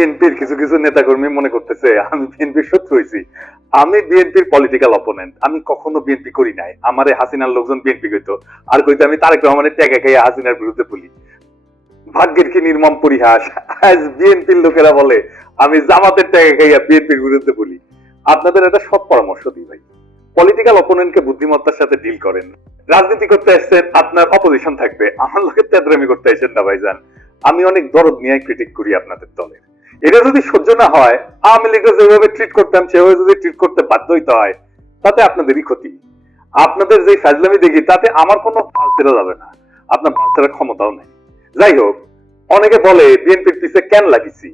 বিএনপির কিছু কিছু নেতাকর্মী মনে করতেছে আমি বিএনপির শত্রু হয়েছি আমি বিএনপির পলিটিক্যাল অপোনেন্ট আমি কখনো বিএনপি করি নাই আমারে হাসিনার লোকজন বিএনপি কইতো আর কইতে আমি তারেক রহমানের ট্যাগে খেয়ে হাসিনার বিরুদ্ধে বলি ভাগ্যের কি নির্মম পরিহাস আজ বিএনপির লোকেরা বলে আমি জামাতের ট্যাগে খাইয়া বিএনপির বিরুদ্ধে বলি আপনাদের এটা সব পরামর্শ দিই ভাই পলিটিক্যাল অপোনেন্টকে বুদ্ধিমত্তার সাথে ডিল করেন রাজনীতি করতে আসছেন আপনার অপোজিশন থাকবে আমার লোকের তেদ্রামি করতে আসেন না ভাইজান আমি অনেক দরদ নিয়ে ক্রিটিক করি আপনাদের দলের এটা যদি সহ্য না হয় আওয়ামী লীগরা যেভাবে ট্রিট করতাম সেভাবে যদি ট্রিট করতে বাধ্য হইতে হয় তাতে আপনাদেরই ক্ষতি আপনাদের যে ফাজলামি দেখি তাতে আমার কোনো পাল ছেড়ে যাবে না আপনার পাল ক্ষমতাও নেই যাই হোক অনেকে বলে বিএনপির পিছিয়ে কেন লাগিছি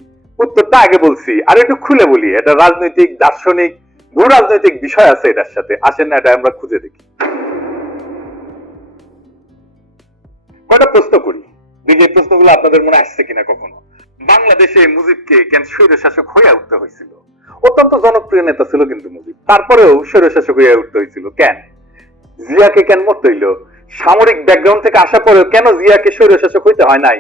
উত্তরটা আগে বলছি আর একটু খুলে বলি এটা রাজনৈতিক দার্শনিক ভূ রাজনৈতিক বিষয় আছে এটার সাথে আসেন না এটা আমরা খুঁজে দেখি কয়টা প্রশ্ন করি নিজের প্রশ্নগুলো আপনাদের মনে আসছে কিনা কখনো বাংলাদেশে মুজিবকে কেন শাসক হয়ে উঠতে হয়েছিল অত্যন্ত জনপ্রিয় নেতা ছিল কিন্তু মুজিব তারপরেও শাসক হয়ে উঠতে হয়েছিল কেন জিয়াকে কেন মরতে হইল সামরিক ব্যাকগ্রাউন্ড থেকে আসা পরেও কেন জিয়াকে শাসক হইতে হয় নাই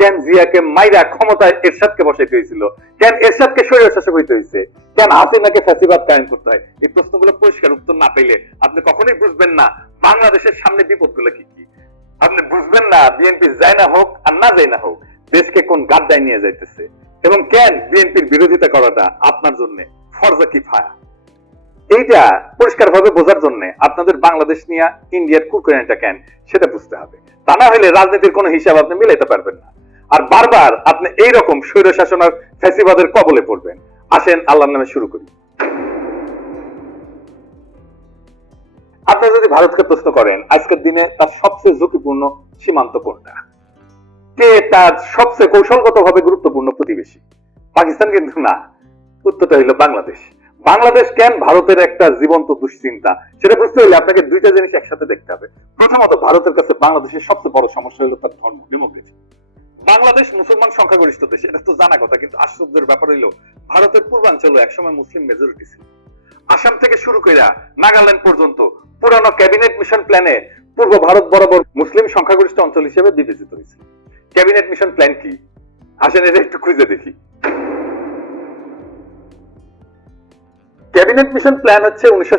কেন জিয়াকে মাইরা ক্ষমতায় এরশাদকে বসাইতে হয়েছিল কেন এরশাদকে শাসক হইতে হয়েছে কেন হাসিনাকে ফ্যাসিবাদ কায়েম করতে হয় এই প্রশ্নগুলো পরিষ্কার উত্তর না পেলে আপনি কখনোই বুঝবেন না বাংলাদেশের সামনে বিপদগুলো কি কি আপনি বুঝবেন না বিএনপি যায় না হোক আর না যায় না হোক দেশকে কোন গাড্ডায় নিয়ে যাইতেছে এবং কেন বিএনপির বিরোধিতা করাটা আপনার জন্য ফরজা কি ফায়া এইটা পরিষ্কার ভাবে বোঝার জন্য আপনাদের বাংলাদেশ নিয়ে ইন্ডিয়ার কুকুরটা কেন সেটা বুঝতে হবে তা না হলে রাজনীতির কোনো হিসাব আপনি মিলাইতে পারবেন না আর বারবার আপনি এই রকম স্বৈর শাসন আর ফ্যাসিবাদের কবলে পড়বেন আসেন আল্লাহর নামে শুরু করি আপনারা যদি ভারতকে প্রশ্ন করেন আজকের দিনে তার সবচেয়ে ঝুঁকিপূর্ণ সীমান্ত কোনটা কে তার সবচেয়ে কৌশলগত ভাবে গুরুত্বপূর্ণ প্রতিবেশী পাকিস্তান কিন্তু না উত্তরটা হইল বাংলাদেশ বাংলাদেশ কেন ভারতের একটা জীবন্ত দুশ্চিন্তা সেটা বুঝতে হলে আপনাকে দুইটা জিনিস একসাথে দেখতে হবে প্রথমত ভারতের কাছে বাংলাদেশের সবচেয়ে বড় সমস্যা হলো তার ধর্ম ডেমোক্রেসি বাংলাদেশ মুসলমান সংখ্যাগরিষ্ঠ দেশ এটা তো জানা কথা কিন্তু আশ্চর্যের ব্যাপার হইল ভারতের পূর্বাঞ্চলে একসময় মুসলিম মেজরিটি ছিল আসাম থেকে শুরু কইরা নাগাল্যান্ড পর্যন্ত পুরানো ক্যাবিনেট মিশন প্ল্যানে পূর্ব ভারত বরাবর মুসলিম সংখ্যাগরিষ্ঠ অঞ্চল হিসেবে বিবেচিত হয়েছে ক্যাবিনেট মিশন প্ল্যান কি আসেন এটা একটু খুঁজে দেখি ক্যাবিনেট মিশন প্ল্যান হচ্ছে উনিশশো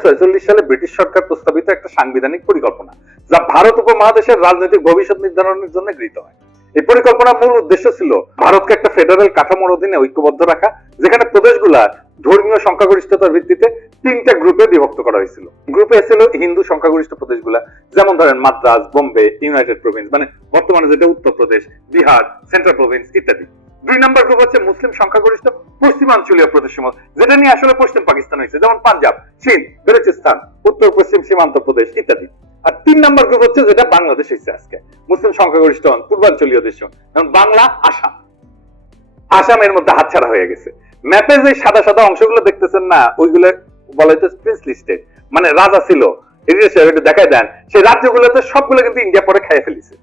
সালে ব্রিটিশ সরকার প্রস্তাবিত একটা সাংবিধানিক পরিকল্পনা যা ভারত উপমহাদেশের রাজনৈতিক ভবিষ্যৎ নির্ধারণের জন্য গৃহীত হয় এই পরিকল্পনার মূল উদ্দেশ্য ছিল ভারতকে একটা ফেডারেল কাঠামোর অধীনে ঐক্যবদ্ধ রাখা যেখানে প্রদেশগুলা ধর্মীয় সংখ্যাগরিষ্ঠতার ভিত্তিতে তিনটা গ্রুপে বিভক্ত করা হয়েছিল গ্রুপে ছিল হিন্দু সংখ্যাগরিষ্ঠ প্রদেশগুলা যেমন ধরেন মাদ্রাস বোম্বে ইউনাইটেড প্রভিন্স মানে বর্তমানে যেটা উত্তরপ্রদেশ বিহার সেন্ট্রাল প্রভিন্স ইত্যাদি দুই নম্বর গ্রুপ হচ্ছে মুসলিম সংখ্যাগরিষ্ঠ পশ্চিমাঞ্চলীয় প্রদেশ যেটা নিয়ে আসলে পশ্চিম পাকিস্তান হয়েছে যেমন পাঞ্জাব চীন বেলুচিস্তান উত্তর পশ্চিম সীমান্ত প্রদেশ ইত্যাদি আর তিন নম্বর গ্রুপ হচ্ছে যেটা বাংলাদেশ হয়েছে আজকে মুসলিম সংখ্যাগরিষ্ঠ পূর্বাঞ্চলীয় দেশ যেমন বাংলা আসাম আসামের মধ্যে হাতছাড়া হয়ে গেছে ম্যাপে যে সাদা সাদা অংশগুলো দেখতেছেন না ওইগুলো বলা হইতো প্রিন্স লিস্টেড মানে রাজা ছিল এগুলো একটু দেখায় দেন সেই রাজ্যগুলোতে সবগুলো কিন্তু ইন্ডিয়া পরে খাইয়ে ফেলেছে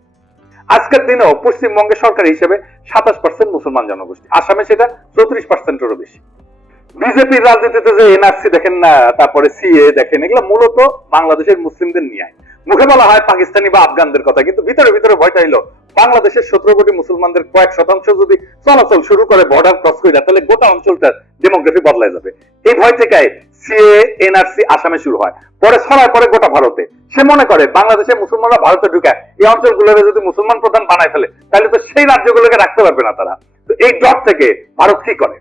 আজকের দিনেও পশ্চিমবঙ্গে সরকার হিসেবে সাতাশ পার্সেন্ট মুসলমান জনগোষ্ঠী আসামে সেটা চৌত্রিশ পার্সেন্টেরও বেশি বিজেপির রাজনীতিতে যে এনআরসি দেখেন না তারপরে সিএ দেখেন এগুলো মূলত বাংলাদেশের মুসলিমদের নিয়ে মুখে বলা হয় পাকিস্তানি বা আফগানদের কথা কিন্তু ভিতরে ভিতরে ভয়টা হইলো বাংলাদেশের সতেরো কোটি মুসলমানদের কয়েক শতাংশ যদি চলাচল শুরু করে বর্ডার ক্রস করে তাহলে গোটা অঞ্চলটার ডেমোগ্রাফি বদলায় যাবে এই ভয় থেকে সে এনআরসি আসামে শুরু হয় পরে ছড়ায় পরে গোটা ভারতে সে মনে করে বাংলাদেশে মুসলমানরা ভারতে ঢুকায় এই অঞ্চলগুলোকে যদি মুসলমান প্রধান বানায় ফেলে তাহলে তো সেই রাজ্যগুলোকে রাখতে পারবে না তারা তো এই ডট থেকে ভারত কি করে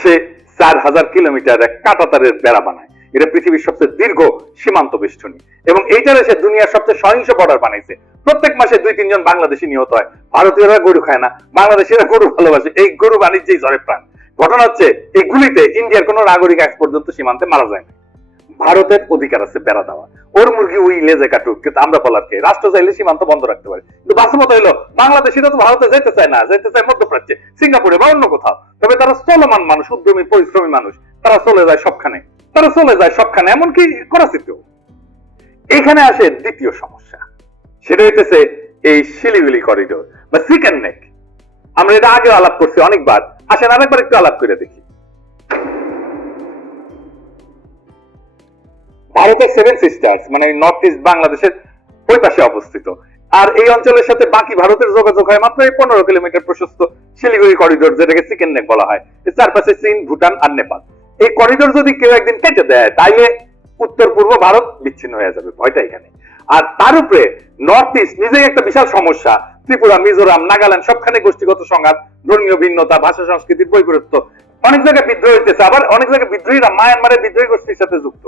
সে চার হাজার কিলোমিটার এক কাটাতারের বেড়া বানায় এটা পৃথিবীর সবচেয়ে দীর্ঘ সীমান্ত বেষ্টনী এবং এইটারে সে দুনিয়ার সবচেয়ে সহিংস বর্ডার বানাইছে প্রত্যেক মাসে দুই তিনজন বাংলাদেশি নিহত হয় ভারতীয়রা গরু খায় না বাংলাদেশিরা গরু ভালোবাসে এই গরু বাণিজ্যেই ঝরে প্রাণ ঘটনা হচ্ছে এই গুলিতে ইন্ডিয়ার কোনো নাগরিক আজ পর্যন্ত সীমান্তে মারা যায় ভারতের অধিকার আছে বেড়া দেওয়া ওর মুরগি ওই লেজে কাটুক কিন্তু আমরা বলার কে রাষ্ট্র চাইলে সীমান্ত বন্ধ রাখতে পারে কিন্তু বাস্তবতা হলো বাংলাদেশিরা তো ভারতে যেতে চায় না যেতে চায় মধ্যপ্রাচ্যে সিঙ্গাপুরে বা অন্য কোথাও তবে তারা চলমান মানুষ উদ্যমী পরিশ্রমী মানুষ তারা চলে যায় সবখানে তারা চলে যায় সবখানে এমনকি করাচিতেও এখানে আসে দ্বিতীয় সমস্যা সেটা হইতেছে এই শিলিগুলি করিডোর বা চিকেন নেক আমরা এটা আগে আলাপ করছি অনেকবার আসেন আচ্ছা, আরেকবার একটু আলাপ করে দেখি ভারতের সেভেন সিস্টার্স মানে নর্থ ইস্ট বাংলাদেশের ওই পাশে অবস্থিত আর এই অঞ্চলের সাথে বাকি ভারতের যোগাযোগ হয় মাত্র এই পনেরো কিলোমিটার প্রশস্ত শিলিগুড়ি করিডোর যেটাকে চিকেন নেক বলা হয় চারপাশে চীন ভুটান আর নেপাল এই করিডোর যদি কেউ একদিন কেটে দেয় তাইলে উত্তর পূর্ব ভারত বিচ্ছিন্ন হয়ে যাবে ভয়টা এখানে আর তার উপরে নর্থ ইস্ট নিজেই একটা বিশাল সমস্যা ত্রিপুরা মিজোরাম নাগাল্যান্ড সবখানে গোষ্ঠীগত সংঘাত ধর্মীয় ভিন্নতা ভাষা সংস্কৃতির বৈপরীত্য অনেক জায়গায় বিদ্রোহ হইতেছে আবার অনেক জায়গায় বিদ্রোহীরা মায়ানমারের বিদ্রোহী গোষ্ঠীর সাথে যুক্ত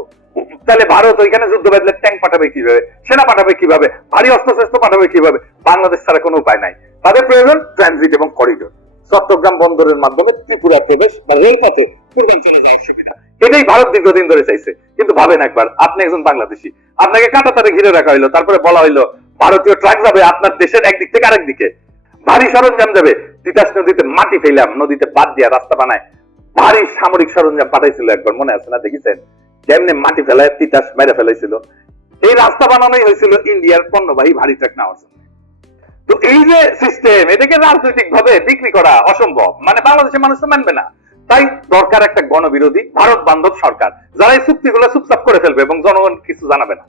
তাহলে ভারত ওইখানে যুদ্ধ বাঁধলে ট্যাঙ্ক পাঠাবে কিভাবে সেনা পাঠাবে কিভাবে ভারী অস্ত্রশস্ত্র পাঠাবে কিভাবে বাংলাদেশ ছাড়া কোনো উপায় নাই তাদের প্রয়োজন ট্রানজিট এবং করিডোর চট্টগ্রাম বন্দরের মাধ্যমে ত্রিপুরা প্রবেশ বা রেলপথে পূর্বাঞ্চলে যাওয়ার সুবিধা এটাই ভারত দীর্ঘদিন ধরে চাইছে কিন্তু ভাবেন একবার আপনি একজন বাংলাদেশি আপনাকে কাটা তারে ঘিরে রাখা হইলো তারপরে বলা হইলো ভারতীয় ট্রাক যাবে আপনার দেশের একদিক থেকে আরেক দিকে ভারী সরঞ্জাম যাবে তিতাস নদীতে মাটি ফেলাম নদীতে বাদ দিয়া রাস্তা বানায় ভারী সামরিক সরঞ্জাম পাঠাইছিল একবার মনে আছে না দেখেছেন যেমনি মাটি ফেলায় তিতাস মেরে ফেলাইছিল এই রাস্তা বানানোই হয়েছিল ইন্ডিয়ার পণ্যবাহী ভারী ট্রাক নেওয়ার জন্য তো এই যে সিস্টেম এটাকে রাজনৈতিক ভাবে বিক্রি করা অসম্ভব মানে বাংলাদেশের মানুষ তো মানবে না তাই দরকার একটা গণবিরোধী ভারত বান্ধব সরকার যারা এই চুক্তিগুলো চুপচাপ করে ফেলবে এবং জনগণ কিছু জানাবে না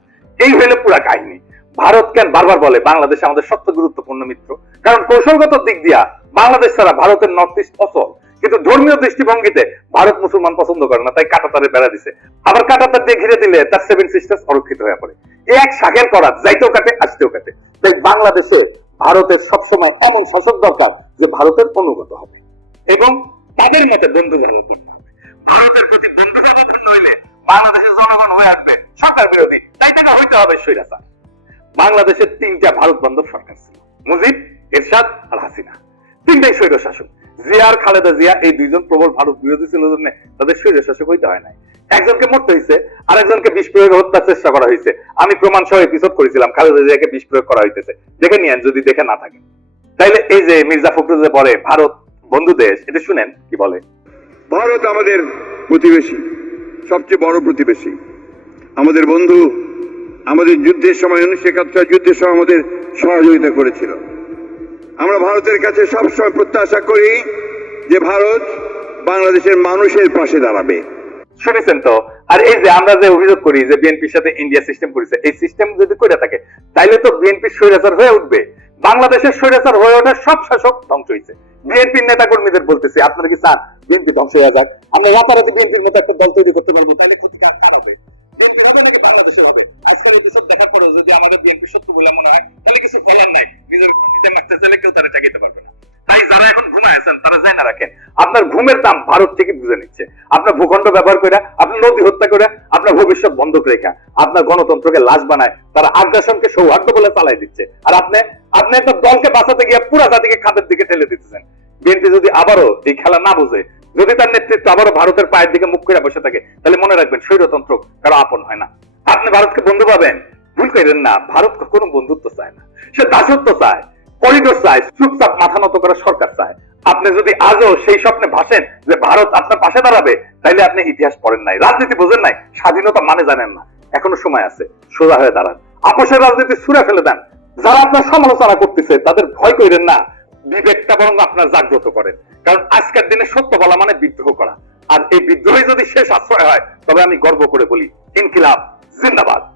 এই হইলে পুরা কাহিনী ভারত কেন বারবার বলে বাংলাদেশ আমাদের সবচেয়ে গুরুত্বপূর্ণ মিত্র কারণ কৌশলগত দিক দিয়া বাংলাদেশ ছাড়া ভারতের নর্থ ইস্ট ফসল কিন্তু ধর্মীয় দৃষ্টিভঙ্গিতে ভারত মুসলমান পছন্দ করে না তাই কাটাতারে বেড়া দিছে আবার কাটাতার দিয়ে ঘিরে দিলে তার সেভেন সিস্টার সুরক্ষিত হয়ে পড়ে এ এক শাখের করা যাইতেও কাটে আসতেও কাটে তাই বাংলাদেশে ভারতের সবসময় এমন শাসক দরকার যে ভারতের অনুগত হবে এবং তাদের মতে বন্ধু ভারতের প্রতি বন্ধু হইলে বাংলাদেশের জনগণ হয়ে আসবে সরকার বিরোধী তাই তাকে হইতে হবে সৈরাচার বাংলাদেশের তিনটা ভারত বান্ধব সরকার ছিল মুজিব এরশাদ আর হাসিনা তিনটাই স্বৈর শাসক জিয়ার খালেদা জিয়া এই দুইজন প্রবল ভারত বিরোধী ছিল জন্য তাদের স্বৈর শাসক হইতে হয় নাই একজনকে মরতে হয়েছে আর একজনকে বিষ প্রয়োগ হত্যার চেষ্টা করা হয়েছে আমি প্রমাণ সহ এপিসোড করেছিলাম খালেদা জিয়াকে বিষ প্রয়োগ করা হইতেছে দেখে নিয়েন যদি দেখে না থাকে তাইলে এই যে মির্জা ফখরুল যে বলে ভারত বন্ধু দেশ এটা শুনেন কি বলে ভারত আমাদের প্রতিবেশী সবচেয়ে বড় প্রতিবেশী আমাদের বন্ধু আমাদের যুদ্ধের সময় উনিশশো একাত্তর যুদ্ধের সময় আমাদের সহযোগিতা করেছিল আমরা ভারতের কাছে সবসময় প্রত্যাশা করি যে ভারত বাংলাদেশের মানুষের পাশে দাঁড়াবে শুনেছেন তো আর এই যে আমরা যে অভিযোগ করি যে বিএনপির সাথে ইন্ডিয়া সিস্টেম করেছে এই সিস্টেম যদি করে থাকে তাইলে তো বিএনপি স্বৈরাচার হয়ে উঠবে বাংলাদেশের স্বৈরাচার হয়ে ওঠার সব শাসক ধ্বংস হয়েছে বিএনপির নেতা কর্মীদের বলতেছি আপনারা কি চান বিএনপি ধ্বংস হয়ে যাক আমরা রাতারাতি বিএনপির মতো একটা দল তৈরি করতে পারবো তাহলে ক্ষতি কার হবে বিএনপি হবে নাকি বাংলাদেশে হবে আজকের দেখার পরে যদি আমাদের বিএনপি শত্রু বলে মনে হয় তাহলে কিছু নাই নিজের নিজে মারতে চাইলে কেউ তারা পারবে না তাই যারা এখন তারা না রাখেন আপনার ঘুমের দাম ভারত থেকে বুঝে নিচ্ছে আপনার ভূখণ্ড ব্যবহার করে আপনার নদী হত্যা করে আপনার ভবিষ্যৎ বন্ধ রেখা আপনার গণতন্ত্রকে লাশ বানায় তারা আগ্রাসনকে সৌহার্দ্য বলে চালাই দিচ্ছে আর আপনি আপনি একটা দলকে বাঁচাতে গিয়ে পুরা জাতিকে খাদের দিকে ঠেলে দিতেছেন বিএনপি যদি আবারও এই খেলা না বোঝে যদি তার নেতৃত্ব আবারও ভারতের পায়ের দিকে মুখ করে বসে থাকে তাহলে মনে রাখবেন স্বৈরতন্ত্র কারো আপন হয় না আপনি ভারতকে বন্ধু পাবেন ভুল করেন না ভারত কোনো বন্ধুত্ব চায় না সে দাসত্ব চায় করিডোর চায় চুপচাপ মাথা নত করা সরকার চায় আপনি যদি আজও সেই স্বপ্নে ভাসেন যে ভারত আপনার পাশে দাঁড়াবে তাহলে আপনি ইতিহাস পড়েন নাই রাজনীতি বোঝেন নাই স্বাধীনতা মানে জানেন না এখনো সময় আছে সোজা হয়ে দাঁড়ান আপোষের রাজনীতি ছুড়ে ফেলে দেন যারা আপনার সমালোচনা করতেছে তাদের ভয় করেন না বিবেকটা বরং আপনার জাগ্রত করেন কারণ আজকের দিনে সত্য বলা মানে বিদ্রোহ করা আর এই বিদ্রোহে যদি শেষ আশ্রয় হয় তবে আমি গর্ব করে বলি ইনকিলাব জিন্দাবাদ